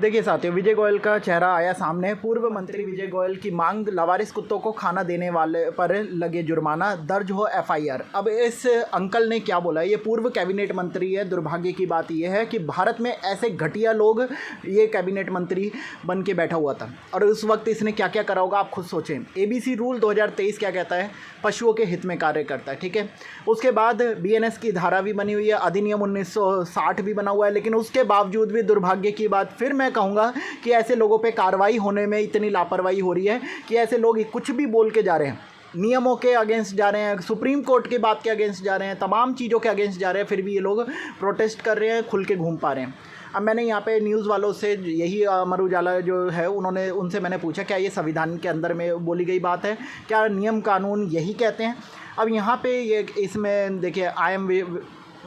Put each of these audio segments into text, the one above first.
देखिए साथियों, विजय गोयल का चेहरा आया सामने। पूर्व मंत्री विजय गोयल की मांग, लावारिस कुत्तों को खाना देने वाले पर लगे जुर्माना, दर्ज हो एफआईआर। अब इस अंकल ने क्या बोला? ये पूर्व कैबिनेट मंत्री है। दुर्भाग्य की बात यह है कि भारत में ऐसे घटिया लोग, ये कैबिनेट मंत्री बन के बैठा हुआ था और उस वक्त इसने क्या क्या करा होगा आप खुद सोचें। एबीसी रूल 2023 क्या कहता है? पशुओं के हित में कार्य करता है, ठीक है। उसके बाद बीएनएस की धारा भी बनी हुई है, अधिनियम 1960 भी बना हुआ है, लेकिन उसके बावजूद भी दुर्भाग्य की बात फिर मैं कहूँगा कि ऐसे लोगों पे कार्रवाई होने में इतनी लापरवाही हो रही है कि ऐसे लोग कुछ भी बोल के जा रहे हैं, नियमों के अगेंस्ट जा रहे हैं, सुप्रीम कोर्ट की बात के अगेंस्ट जा रहे हैं, तमाम चीज़ों के अगेंस्ट जा रहे हैं, फिर भी ये लोग प्रोटेस्ट कर रहे हैं, खुल के घूम पा रहे हैं। अब मैंने यहाँ पे न्यूज़ वालों से यही अमर उजाला जो है उनसे मैंने पूछा क्या ये संविधान के अंदर में बोली गई बात है, क्या नियम कानून यही कहते हैं? अब यहाँ पे ये इसमें देखिए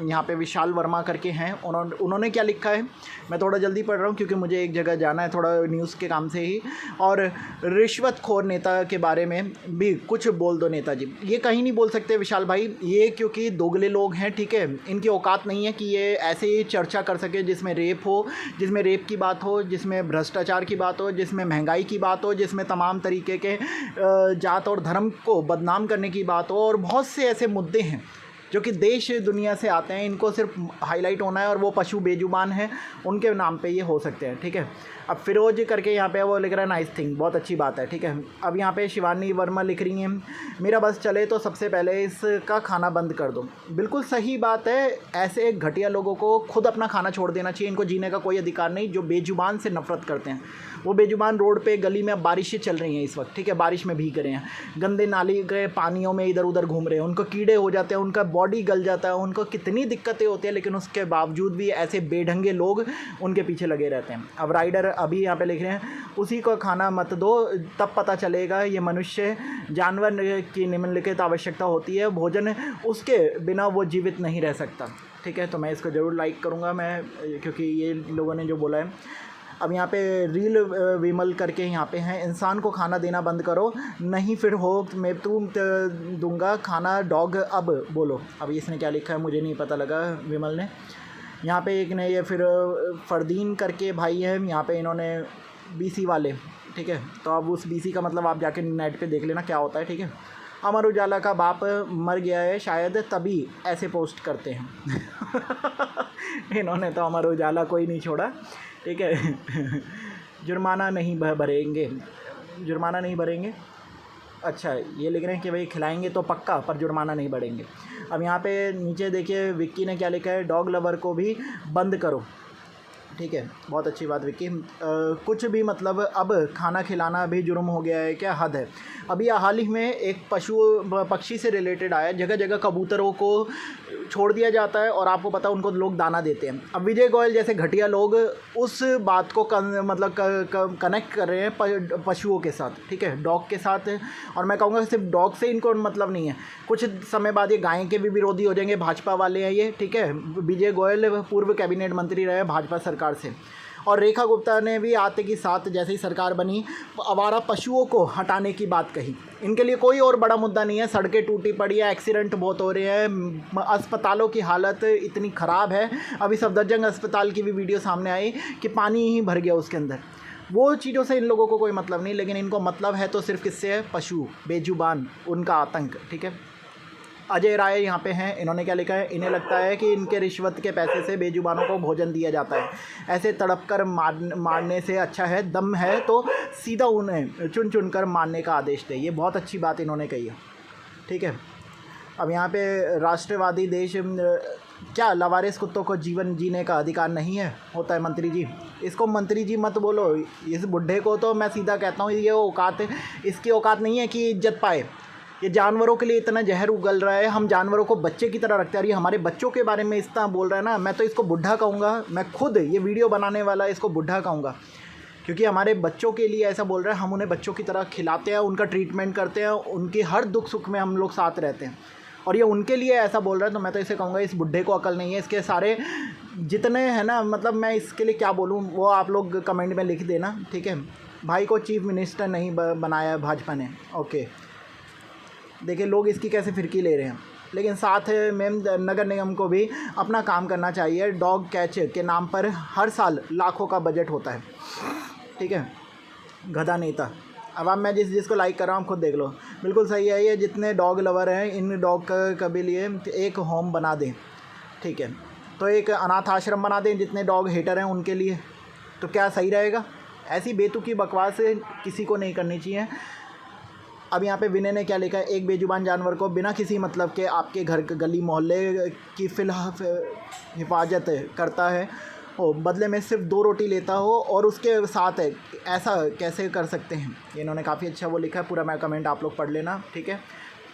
यहाँ पे विशाल वर्मा करके हैं, उन्होंने क्या लिखा है, मैं थोड़ा जल्दी पढ़ रहा हूँ क्योंकि मुझे एक जगह जाना है थोड़ा न्यूज़ के काम से ही। और रिश्वतखोर नेता के बारे में भी कुछ बोल दो नेताजी। ये कहीं नहीं बोल सकते विशाल भाई, ये क्योंकि दोगले लोग हैं, ठीक है। इनकी औकात नहीं है कि ये ऐसे ही चर्चा कर सके जिसमें रेप हो, जिसमें रेप की बात हो, जिसमें भ्रष्टाचार की बात हो, जिसमें महंगाई की बात हो, जिसमें तमाम तरीके के जात और धर्म को बदनाम करने की बात हो। और बहुत से ऐसे मुद्दे हैं जो कि देश दुनिया से आते हैं, इनको सिर्फ हाईलाइट होना है और वो पशु बेजुबान हैं उनके नाम पे ये हो सकते हैं, ठीक है। अब फिरोज करके यहाँ पे वो लिख रहा है नाइस थिंग, बहुत अच्छी बात है, ठीक है। अब यहाँ पे शिवानी वर्मा लिख रही हैं मेरा बस चले तो सबसे पहले इसका खाना बंद कर दो। बिल्कुल सही बात है, ऐसे घटिया लोगों को खुद अपना खाना छोड़ देना चाहिए, इनको जीने का कोई अधिकार नहीं। जो बेजुबान से नफरत करते हैं, वो बेजुबान रोड पे गली में बारिशें चल रही हैं इस वक्त, ठीक है, बारिश में भीग रहे हैं, गंदे नाली के पानियों में इधर उधर घूम रहे हैं, उनको कीड़े हो जाते हैं, उनका बॉडी गल जाता है, उनको कितनी दिक्कतें होती हैं, लेकिन उसके बावजूद भी ऐसे बेढंगे लोग उनके पीछे लगे रहते हैं। अब राइडर अभी यहाँ पे लिख रहे हैं उसी को खाना मत दो, तब पता चलेगा ये मनुष्य जानवर की निम्नलिखित आवश्यकता होती है, भोजन उसके बिना वो जीवित नहीं रह सकता, ठीक है। तो मैं इसको ज़रूर लाइक करूँगा मैं, क्योंकि ये लोगों ने जो बोला है। अब यहाँ पे रील विमल करके यहाँ पे हैं, इंसान को खाना देना बंद करो नहीं फिर हो मैं तुम दूंगा खाना डॉग अब बोलो। अब इसने क्या लिखा है मुझे नहीं पता लगा विमल ने। यहाँ पे एक ने ये फिर फरदीन करके भाई हैं, यहाँ पे इन्होंने बीसी वाले, ठीक है। तो अब उस बीसी का मतलब आप जाके नेट पे देख लेना क्या होता है, ठीक है। अमर उजाला का बाप मर गया है शायद तभी ऐसे पोस्ट करते हैं इन्होंने तो अमर उजाला को ही नहीं छोड़ा, ठीक है। जुर्माना नहीं भरेंगे, जुर्माना नहीं भरेंगे। अच्छा, ये लिख रहे हैं कि भाई खिलाएंगे तो पक्का, पर जुर्माना नहीं बढ़ेंगे। अब यहाँ पे नीचे देखिए विक्की ने क्या लिखा है, डॉग लवर को भी बंद करो, ठीक है, बहुत अच्छी बात विक्की। कुछ भी मतलब अब खाना खिलाना भी जुर्म हो गया है क्या? हद है। अभी हाल ही में एक पक्षी से रिलेटेड आया, जगह जगह कबूतरों को छोड़ दिया जाता है और आपको पता उनको लोग दाना देते हैं। अब विजय गोयल जैसे घटिया लोग उस बात को कनेक्ट कर रहे हैं पशुओं के साथ, ठीक है, डॉग के साथ। और मैं कहूँगा सिर्फ डॉग से इनको मतलब नहीं है, कुछ समय बाद ये गाय के भी विरोधी हो जाएंगे, भाजपा वाले हैं ये, ठीक है। विजय गोयल पूर्व कैबिनेट मंत्री रहे भाजपा सरकार से, और रेखा गुप्ता ने भी आते की साथ जैसे ही सरकार बनी आवारा पशुओं को हटाने की बात कही। इनके लिए कोई और बड़ा मुद्दा नहीं है, सड़कें टूटी पड़ी है, एक्सीडेंट बहुत हो रहे हैं, अस्पतालों की हालत इतनी ख़राब है। अभी सफदरजंग अस्पताल की भी वीडियो सामने आई कि पानी ही भर गया उसके अंदर। वो चीज़ों से इन लोगों को कोई मतलब नहीं, लेकिन इनको मतलब है तो सिर्फ किससे है? पशु बेजुबान, उनका आतंक, ठीक है। अजय राय यहाँ पे हैं, इन्होंने क्या लिखा है, इन्हें लगता है कि इनके रिश्वत के पैसे से बेजुबानों को भोजन दिया जाता है, ऐसे तड़प कर मारने से अच्छा है दम है तो सीधा उन्हें चुन चुन कर मारने का आदेश दे। ये बहुत अच्छी बात इन्होंने कही है, ठीक है। अब यहाँ पे राष्ट्रवादी देश क्या लावारिस कुत्तों को जीवन जीने का अधिकार नहीं है? होता है मंत्री जी, इसको मंत्री जी मत बोलो, इस बुढ़े को तो मैं सीधा कहता हूँ ये औकात है, इसकी औकात नहीं है कि इज्जत पाए। ये जानवरों के लिए इतना जहर उगल रहा है, हम जानवरों को बच्चे की तरह रखते हैं, और ये हमारे बच्चों के बारे में इतना बोल रहा है ना, मैं तो इसको बुढ़ा कहूँगा। मैं खुद ये वीडियो बनाने वाला इसको बुढ़ा कहूँगा, क्योंकि हमारे बच्चों के लिए ऐसा बोल रहा है। हम उन्हें बच्चों की तरह खिलाते हैं, उनका ट्रीटमेंट करते हैं, उनके हर दुख सुख में हम लोग साथ रहते हैं, और ये उनके लिए ऐसा बोल रहा है। तो मैं तो इसे कहूँगा इस बुढ़े को अकल नहीं है। इसके सारे जितने हैं ना, मतलब मैं इसके लिए क्या बोलूँ वो आप लोग कमेंट में लिख देना, ठीक है। भाई को चीफ मिनिस्टर नहीं बनाया भाजपा ने, ओके। देखिए लोग इसकी कैसे फिरकी ले रहे हैं। लेकिन साथ में नगर निगम को भी अपना काम करना चाहिए। डॉग कैच के नाम पर हर साल लाखों का बजट होता है, ठीक है। गधा नेता। अब मैं जिसको लाइक कर रहा हूँ खुद देख लो, बिल्कुल सही है। ये जितने डॉग लवर हैं इन डॉग का कभी लिए एक होम बना दें, ठीक है, तो एक अनाथ आश्रम बना दें जितने डॉग हेटर हैं उनके लिए, तो क्या सही रहेगा? ऐसी बेतुकी बकवास किसी को नहीं करनी चाहिए। अब यहाँ पे विनय ने क्या लिखा है, एक बेजुबान जानवर को बिना किसी मतलब के आपके घर गली मोहल्ले की हिफाजत करता है, बदले में सिर्फ 2 रोटी लेता हो और उसके साथ है, ऐसा कैसे कर सकते हैं? इन्होंने काफ़ी अच्छा वो लिखा है, पूरा मैं कमेंट आप लोग पढ़ लेना, ठीक है।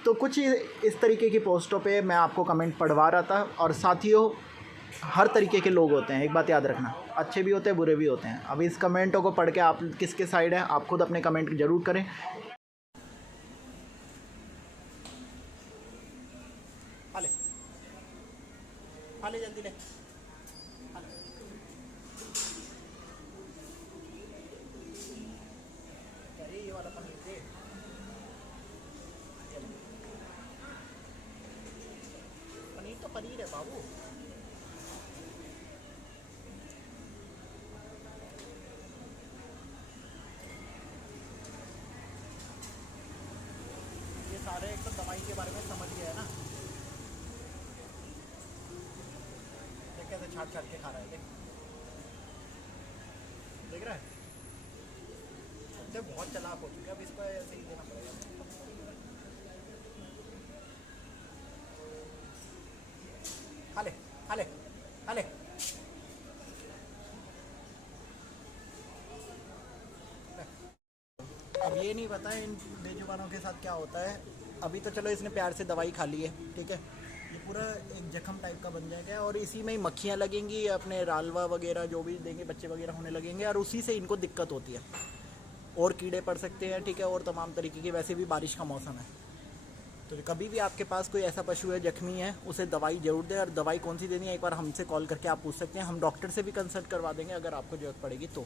तो कुछ इस तरीके की पोस्टों पे मैं आपको कमेंट पढ़वा रहा था। और साथियों, हर तरीके के लोग होते हैं, एक बात याद रखना, अच्छे भी होते हैं बुरे भी होते हैं। अब इस कमेंटों को पढ़ के आप किसके साइड है आप खुद अपने कमेंट ज़रूर करें। हाले जल्दी ले, अरे ये वाला पनीर दे, पनीर तो पनीर है बाबू। ये सारे एक तो दवाई के बारे में समझ गया है ना, देख कैसे छाट छाट के खा रहा है, देख रहा है। बहुत चालाक हो चुका है, अब इसको ऐसे ही देना पड़ेगा। हाले हाले हाले, अब ये नहीं पता है इन बेजुबानों के साथ क्या होता है। अभी तो चलो इसने प्यार से दवाई खा ली है, ठीक है, ये पूरा एक जख्म टाइप का बन जाएगा और इसी में ही मक्खियाँ लगेंगी, अपने रालवा वगैरह जो भी देंगे बच्चे वगैरह होने लगेंगे और उसी से इनको दिक्कत होती है और कीड़े पड़ सकते हैं, ठीक है, और तमाम तरीके की। वैसे भी बारिश का मौसम है, तो कभी भी आपके पास कोई ऐसा पशु है जख्मी है उसे दवाई ज़रूर दें। और दवाई कौन सी देनी है एक बार हमसे कॉल करके आप पूछ सकते हैं, हम डॉक्टर से भी कंसल्ट करवा देंगे अगर आपको ज़रूरत पड़ेगी तो।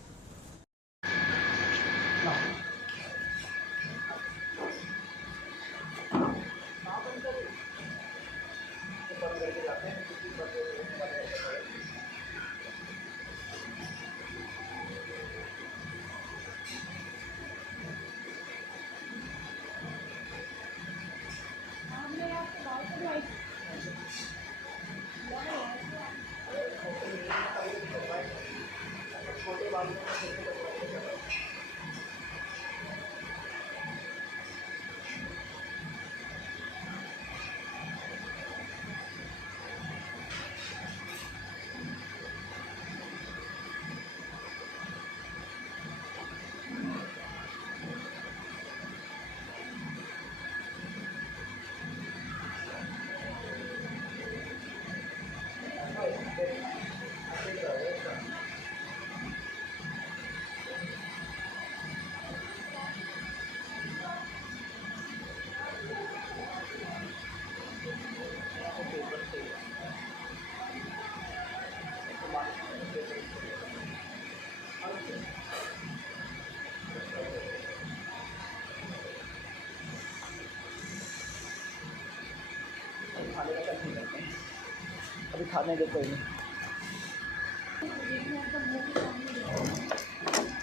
अभी खाने दे कोई नहीं,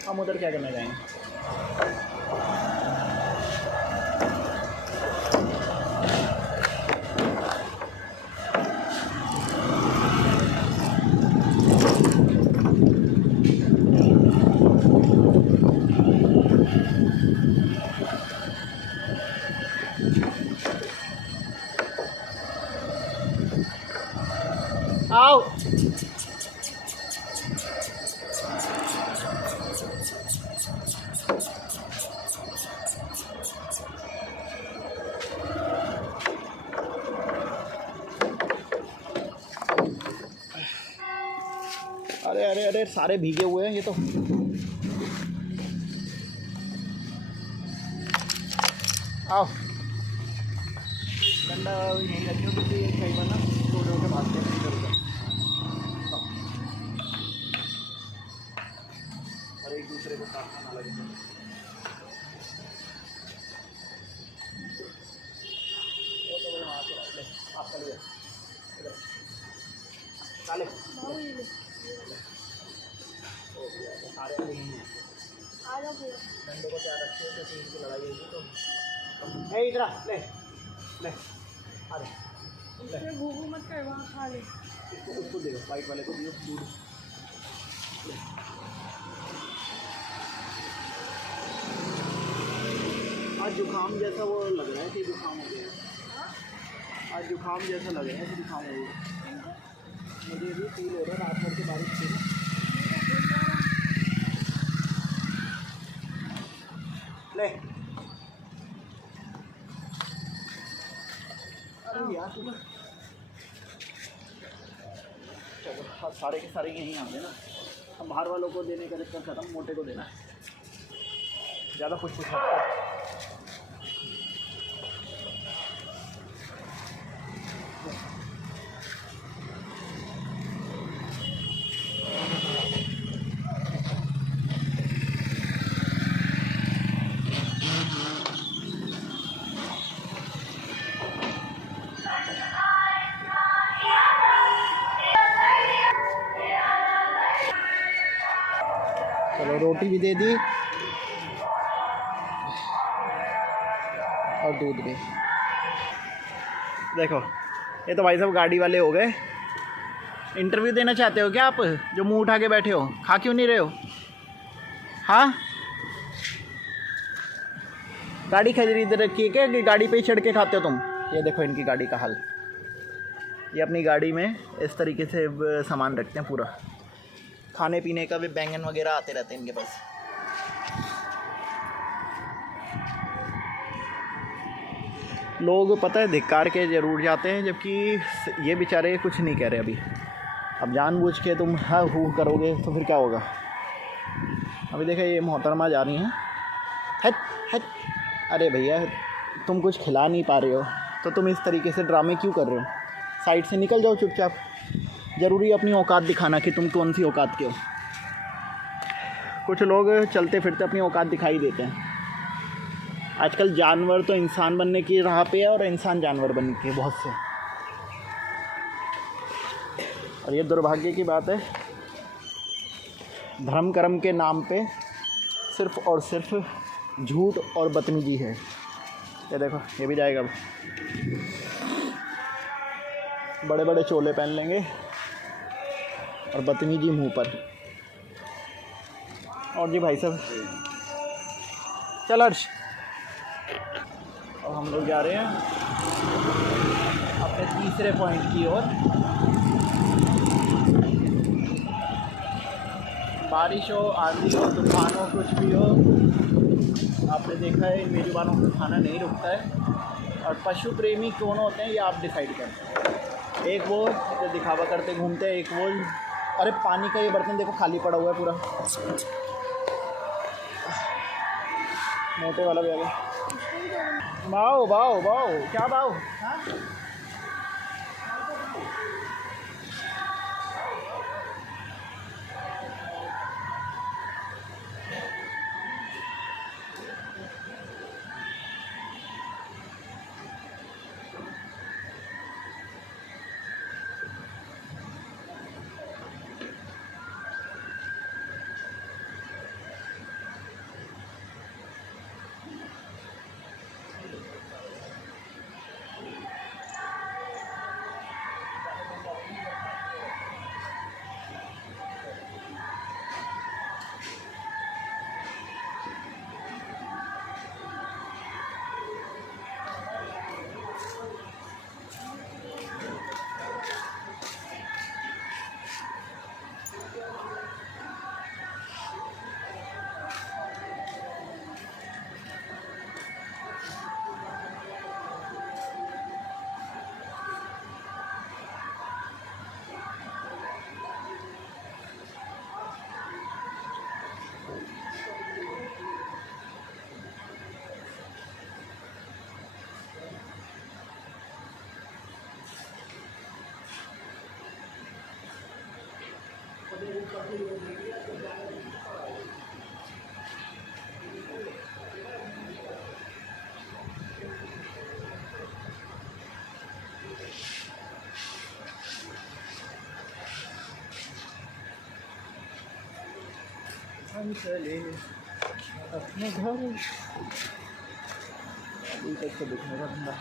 हम उधर क्या करने जाएंगे। आओ, अरे अरे अरे सारे भीगे हुए हैं ये तो। आओ, डंडा यहीं रखियो क्योंकि कई बार ना दौड़े होकर भागते हैं इधर उधर और एक दूसरे को काटना ना लगे। वो तो वहाँ के डाले सारे अभी नहीं हैं। ठंडे को क्या रखते हो तो चीज़ की लड़ाई होगी तो इधर ले ले अरे भूखू मत कर, वहाँ खा ले। उसको दे दो, वाइट वाले को दियो दूध। आज जुकाम जैसा वो लग रहा है कि जुकाम हो गया। आज जुकाम जैसा लग रहा है कि जुकाम हो गया। मुझे भी फील हो रहा है, रात भर के बारिश थी। ले अरे यार सुबह चलो सारे के सारे यहीं आते ना। हम बाहर वालों को देने का चक्कर खत्म, मोटे को देना ज़्यादा कुछ कुछ हटता है। चलो रोटी भी दे दी और दूध भी। देखो ये तो भाई साहब गाड़ी वाले हो गए। इंटरव्यू देना चाहते हो क्या आप, जो मुंह उठा के बैठे हो? खा क्यों नहीं रहे हो? हाँ गाड़ी खरीद रखी है क्या कि गाड़ी पे ही चढ़ के खाते हो तुम? ये देखो इनकी गाड़ी का हाल। ये अपनी गाड़ी में इस तरीके से सामान रखते हैं पूरा, खाने पीने का भी, बैंगन वगैरह आते रहते हैं इनके पास। लोग पता है धिक्कार के ज़रूर जाते हैं, जबकि ये बेचारे कुछ नहीं कह रहे अभी। अब जानबूझ के तुम हाँ हू करोगे तो फिर क्या होगा। अभी देखो ये मोहतरमा जा रही हैं। हट हट, अरे भैया तुम कुछ खिला नहीं पा रहे हो तो तुम इस तरीके से ड्रामे क्यों कर रहे हो? साइड से निकल जाओ चुपचाप। ज़रूरी अपनी औकात दिखाना कि तुम कौन सी औकात के हो। कुछ लोग चलते फिरते अपनी औकात दिखाई देते हैं। आजकल जानवर तो इंसान बनने की राह पे है और इंसान जानवर बनने के बहुत से। और ये दुर्भाग्य की बात है, धर्म कर्म के नाम पे सिर्फ़ और सिर्फ झूठ और बदतमीजी है। ये देखो ये भी जाएगा, बड़े बड़े चोले पहन लेंगे और बदतमीजी मुंह पर। और जी भाई साहब चल अर्श, और हम लोग जा रहे हैं अपने तीसरे पॉइंट की ओर। बारिश हो, आंधी हो, तूफान हो, कुछ भी हो, आपने देखा है इन मेज़बानों का खाना नहीं रुकता है। और पशु प्रेमी कौन होते हैं ये आप डिसाइड करते हैं। एक वो जो दिखावा करते घूमते हैं, एक वो। अरे पानी का ये बर्तन देखो खाली पड़ा हुआ है पूरा। मोटे वाला भी आ गया। बाओ बाओ बाओ, क्या बाओ? हाँ हम चले अपने घर। अभी तक तो दिखने का बंदा।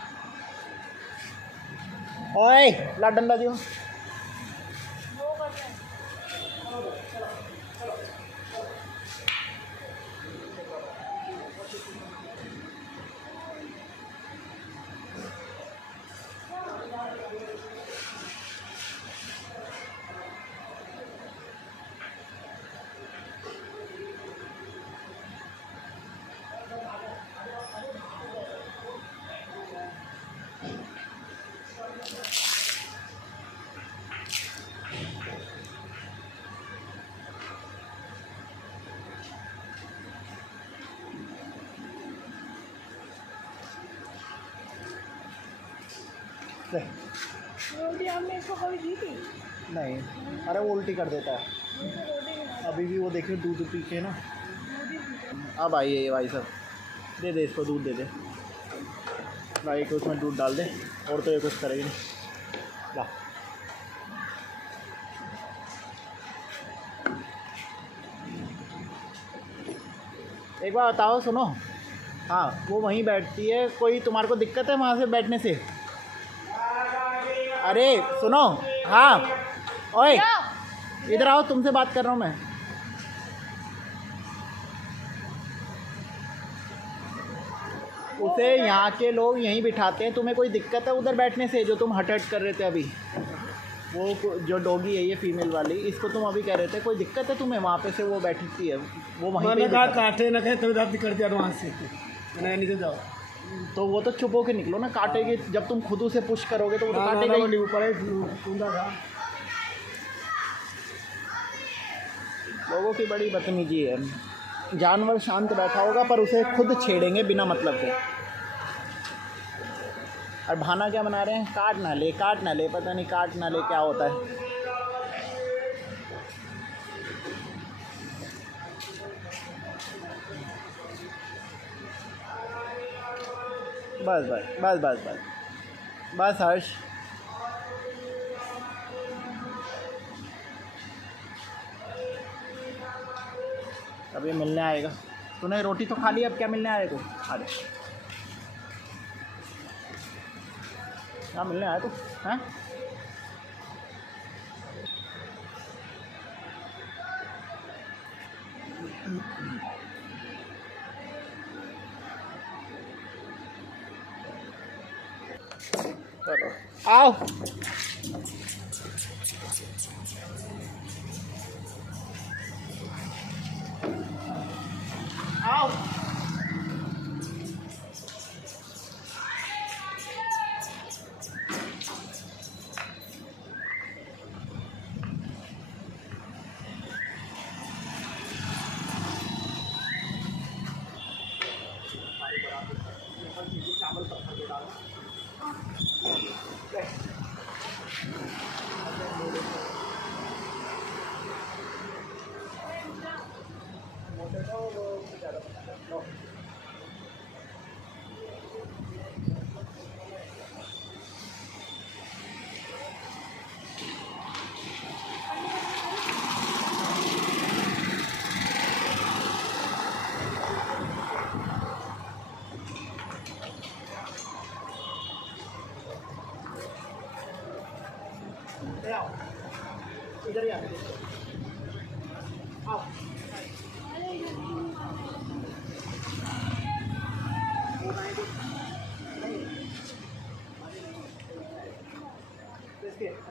ओए ला डंडा दियो। रोटी हमने इसको कभी दी थी? नहीं, अरे वो उल्टी कर देता है। मुझे रोटी खिला अभी भी वो देखिए दूध पी के ना। रोटी खिला। अब आइए ये भाई साहब, दे दे इसको दूध दे दे भाई को, उसमें दूध डाल दे और तो ये कुछ करेगी नहीं। ला एक बार बताओ, सुनो। हाँ वो वहीं बैठती है, कोई तुम्हारे को दिक्कत है वहाँ से बैठने से? अरे सुनो, हाँ ओए इधर आओ, तुमसे बात कर रहा हूँ मैं। उसे यहाँ के लोग यहीं बिठाते हैं, तुम्हें कोई दिक्कत है उधर बैठने से? जो तुम हट कर रहे थे अभी, वो जो डॉगी है ये फीमेल वाली, इसको तुम अभी कह रहे थे कोई दिक्कत है तुम्हें? वहाँ पे से वो बैठती है, वो वहीं पे कहा काटे न कहे तो कर दिया वहाँ से, मैंने नीचे जाओ। तो वो तो चुप होके निकलो ना, काटेगी जब तुम खुद उसे पुश करोगे तो वो तो काटेगा ही। ऊपर कूदा था। लोगों की बड़ी बदतमीजी है। जानवर शांत बैठा होगा पर उसे खुद छेड़ेंगे बिना मतलब के। और बहाना क्या बना रहे हैं? काट ना ले, काट ना ले, पता नहीं काट ना ले क्या होता है। बस बस बस बस बस बस हर्ष, अब ये मिलने आएगा। तूने रोटी तो खा ली, अब क्या मिलने आएगा तू? अरे क्या मिलने आया तू? हैं? चलो आओ। आओ चावल पत्थर के डालना। इधर ही आओ।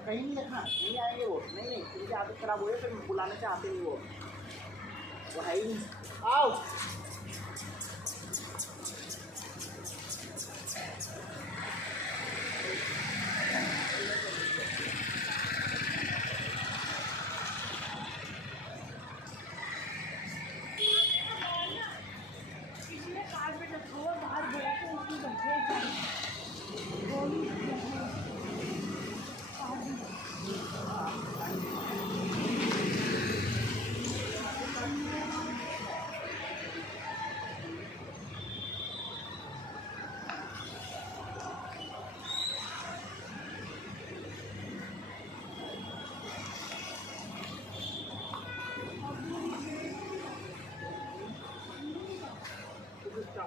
कहीं नहीं रखना, नहीं आएंगे वो। नहीं नहीं, उनकी आदत खराब हुई है, फिर बुलाने से आते नहीं वो है ही नहीं। आओ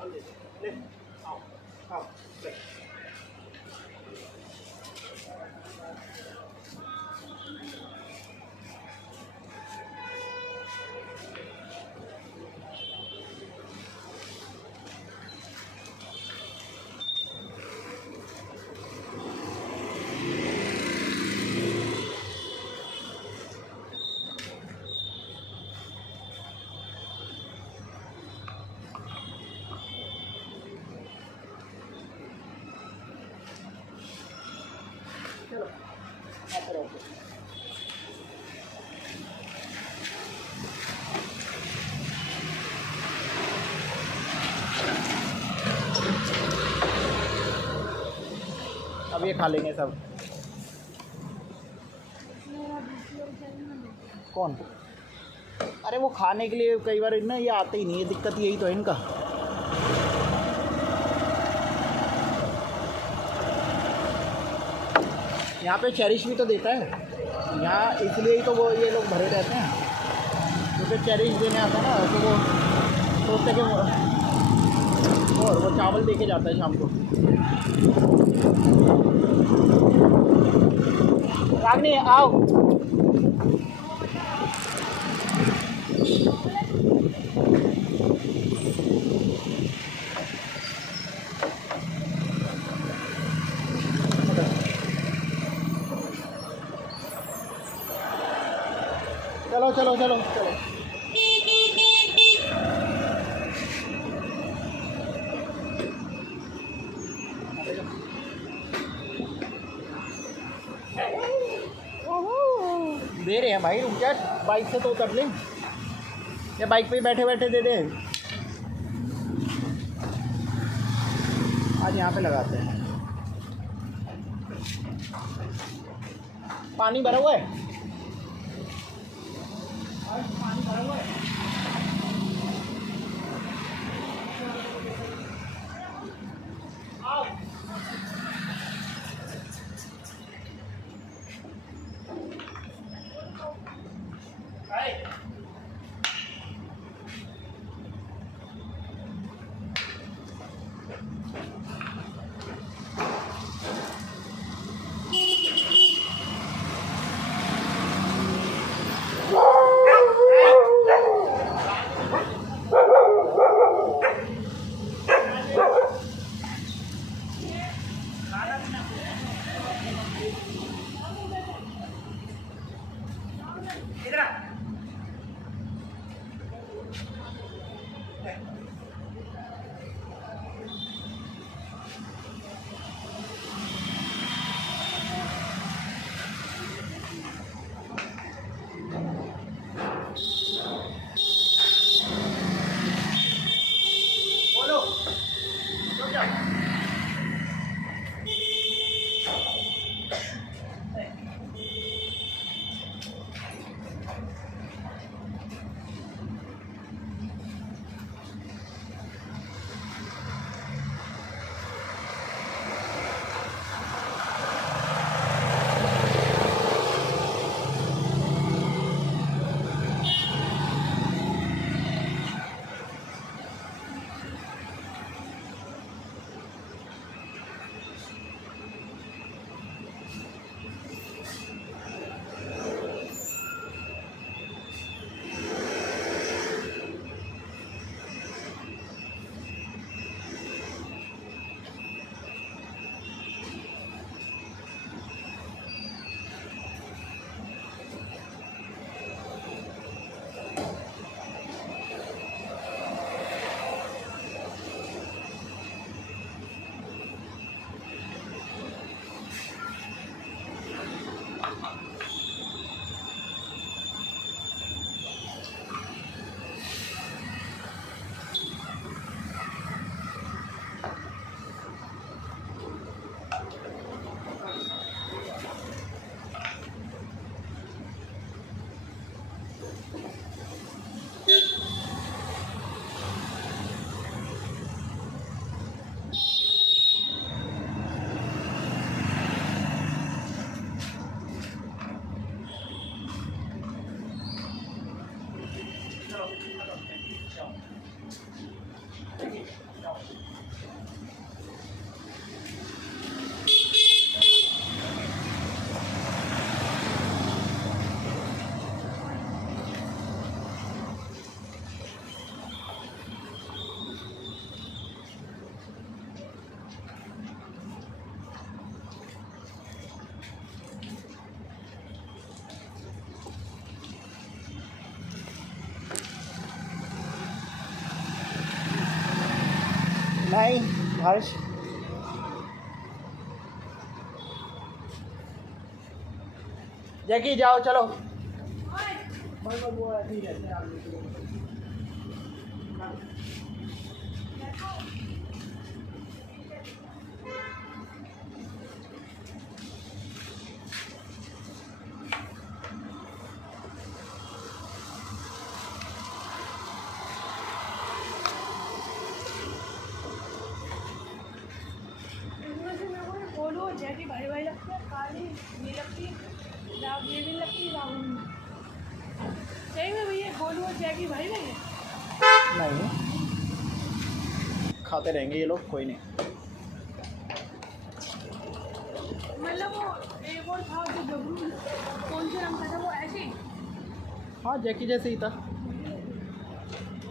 चावल दे दे, ले आओ आओ ले। चलो आते रहो। अब ये खा लेंगे सब। मेरा दूसरी ओर चलना नहीं। कौन? अरे वो खाने के लिए कई बार ना ये आते ही नहीं है, दिक्कत यही तो है इनका। यहाँ पे चेरिश भी तो देता है यहाँ, इसलिए ही तो वो ये लोग भरे रहते हैं, क्योंकि चेरिश देने आता है ना, तो वो सोचते कि और वो चावल दे के जाता है शाम को। रागनी आओ। चलो चलो चलो चलो। दे रहे हैं भाई, रुक जा, बाइक से तो उतर लें या बाइक पे बैठे बैठे दे दे। आज यहाँ पे लगाते हैं। पानी भरा हुआ है, आज पानी भरा हुआ है। आओ। नहीं हर्ष जैकी जाओ चलो बोलो जैकी भाई भाई लगती है, काली ये लगती है, ये भी लगती है, राहुल सही में भैया बोलो जैकी भाई भाई है। नहीं खाते रहेंगे ये लोग कोई नहीं। मतलब वो एक और था जो गबरू कौन से रंग का था, वो ऐसे ही हाँ जैकी जैसे ही था।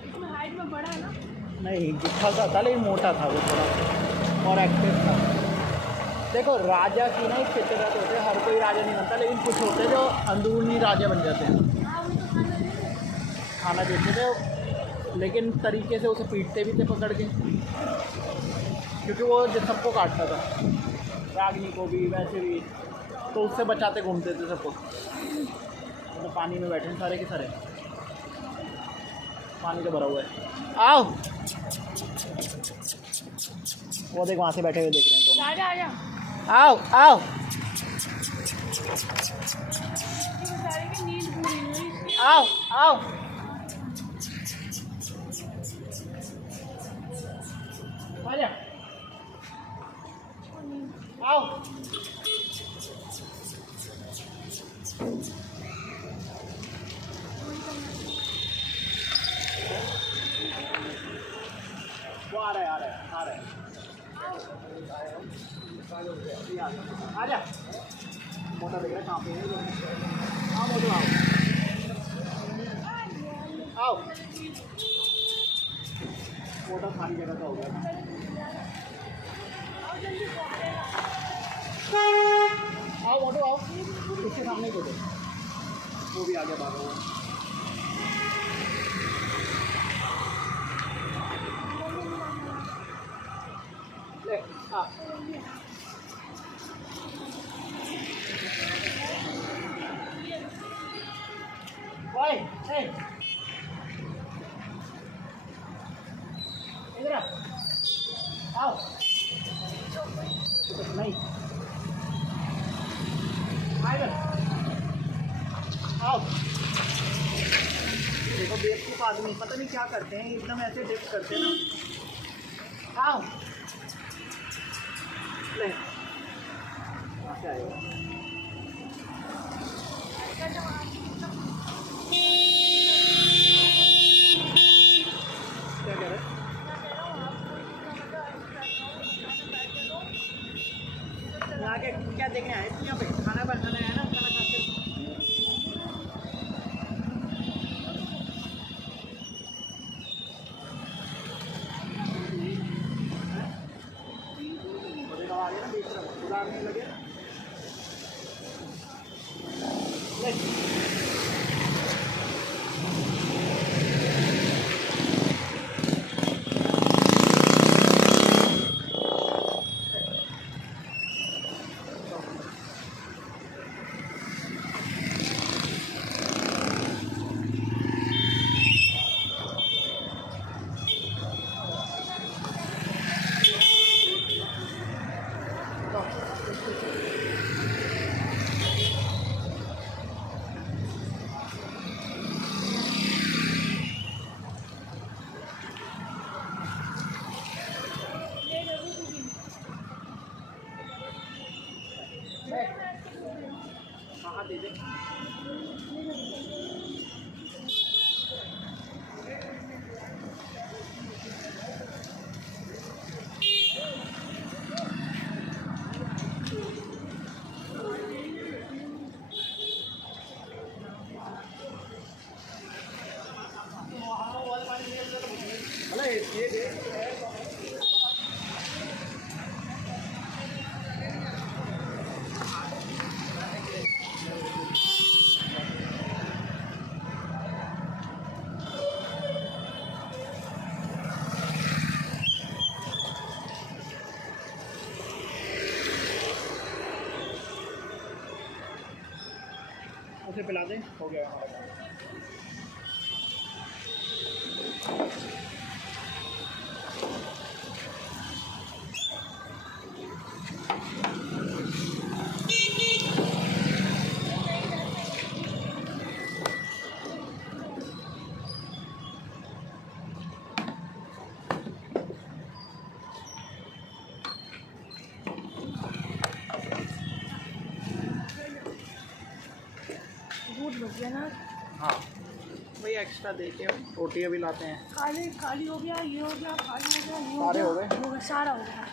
इसमें हाइट में बड़ा है ना। नहीं दिखा सा था लेकिन मोटा था वो थोड़ा और एक्टिव था। देखो राजा की ना एक फितरत होते हैं, हर कोई राजा नहीं बनता, लेकिन कुछ होते हैं जो अंदरूनी राजा बन जाते हैं। हाँ वो तो खाना देते थे लेकिन तरीके से उसे पीटते भी थे पकड़ के, क्योंकि वो जो सबको काटता था, रागनी को भी वैसे भी, तो उससे बचाते घूमते थे सबको। तो पानी में बैठे हैं सारे के सारे, पानी तो भरा हुआ है। आओ वो देख वहाँ से बैठे हुए देख रहे हैं दोनों। राजा आजा आओ आओ बेचारे की नींद पूरी हुई इसकी। आओ आओ आजा आओ। वो आ रहा है आ रहा है आ रहा है। आजा मोटा देख रहा है कहाँ पे है। हाँ मोटू आओ आओ। मोटा सारी जगह का हो गया। आओ मोटू आओ, इसके सामने ही बैठो। वो भी आ गया भागा हुआ। ले आ ओए ए इधर आओ। नहीं इधर आओ। देखो बेवकूफ आदमी पता नहीं क्या करते हैं, एकदम ऐसे डिप करते हैं ना। आओ ले कहाँ से आएगा। क्या कह रहे हैं? यहाँ के क्या देखने आए थे? यहाँ पे खाना बनाना है ना, खाना खाते आगे ना देख रहा हूँ उड़ाने लगे हाँ दे दे। ये दे से पिला दें, हो गया हमारा काम। दूध बच गया ना। हाँ वही एक्स्ट्रा दे के रोटियाँ भी लाते हैं। काली काली हो गया, ये हो गया, काली हो गया, ये सारे हो गए? हो गया, सारा हो गया।